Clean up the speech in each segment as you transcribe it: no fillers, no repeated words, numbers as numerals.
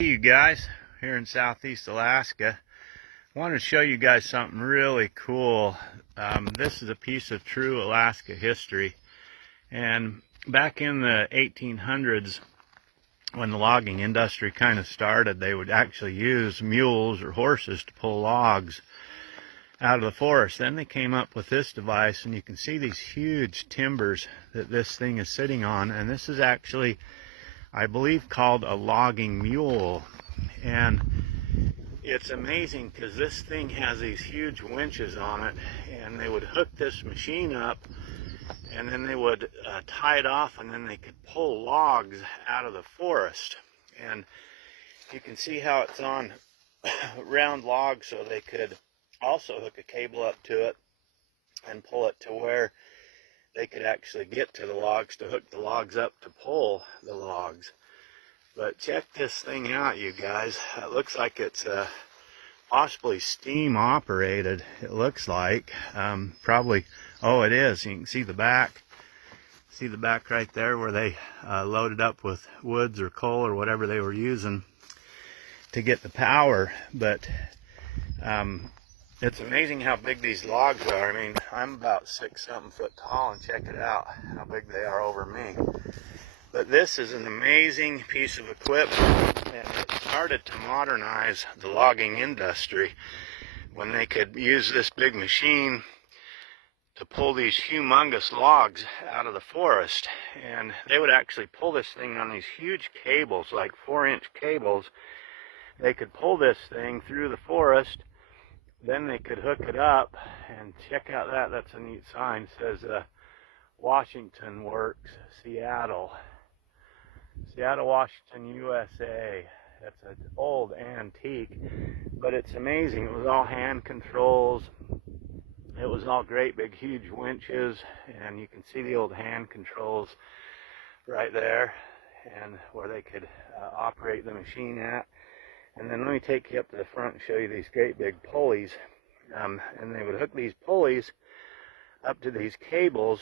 Hey you guys, here in Southeast Alaska. I wanted to show you guys something really cool. This is a piece of true Alaska history. And back in the 1800s, when the logging industry kind of started, they would actually use mules or horses to pull logs out of the forest. Then they came up with this device, and you can see these huge timbers that this thing is sitting on. And this is actually, I believe, called a logging mule. And it's amazing because this thing has these huge winches on it, and they would hook this machine up, and then they would tie it off, and then they could pull logs out of the forest. And you can see how it's on round logs, so they could also hook a cable up to it and pull it to where they could actually get to the logs to hook the logs up to pull the logs. But check this thing out, you guys. It looks like it's possibly steam operated. It looks like probably. Oh, it is. You can see the back. See the back right there where they loaded up with woods or coal or whatever they were using to get the power. But it's amazing how big these logs are. I mean, I'm about 6-something foot tall, and check it out how big they are over me. But this is an amazing piece of equipment, and it started to modernize the logging industry when they could use this big machine to pull these humongous logs out of the forest. And they would actually pull this thing on these huge cables, like 4-inch cables. They could pull this thing through the forest, then they could hook it up, and check out that. That's a neat sign. It says Washington Works, Seattle. Seattle, Washington, USA. That's an old antique, but it's amazing. It was all hand controls. It was all great big huge winches, and you can see the old hand controls right there, and where they could operate the machine at. And then let me take you up to the front and show you these great big pulleys. And they would hook these pulleys up to these cables,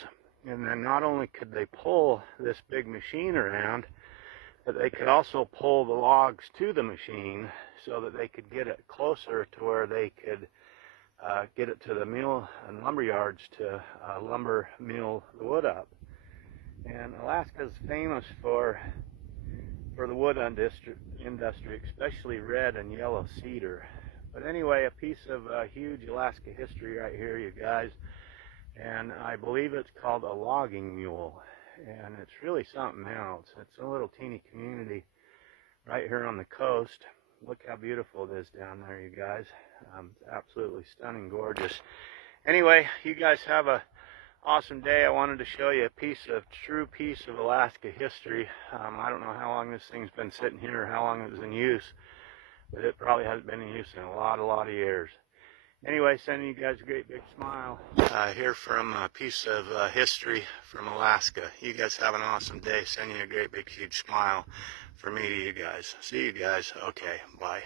and then not only could they pull this big machine around, but they could also pull the logs to the machine so that they could get it closer to where they could get it to the mill and lumber yards to lumber mill the wood up. And Alaska is famous for the wood industry, especially red and yellow cedar. But anyway, a piece of huge Alaska history right here, you guys. And I believe it's called a logging mule. And it's really something else. It's a little teeny community right here on the coast. Look how beautiful it is down there, you guys. It's absolutely stunning, gorgeous. Anyway, you guys have a awesome day. I wanted to show you a true piece of Alaska history. I don't know how long this thing's been sitting here or how long it was in use, but it probably hasn't been in use in a lot of years. Anyway, sending you guys a great big smile here from a piece of history from Alaska. You guys have an awesome day. Sending you a great big huge smile from me to you guys. See you guys. Okay, bye.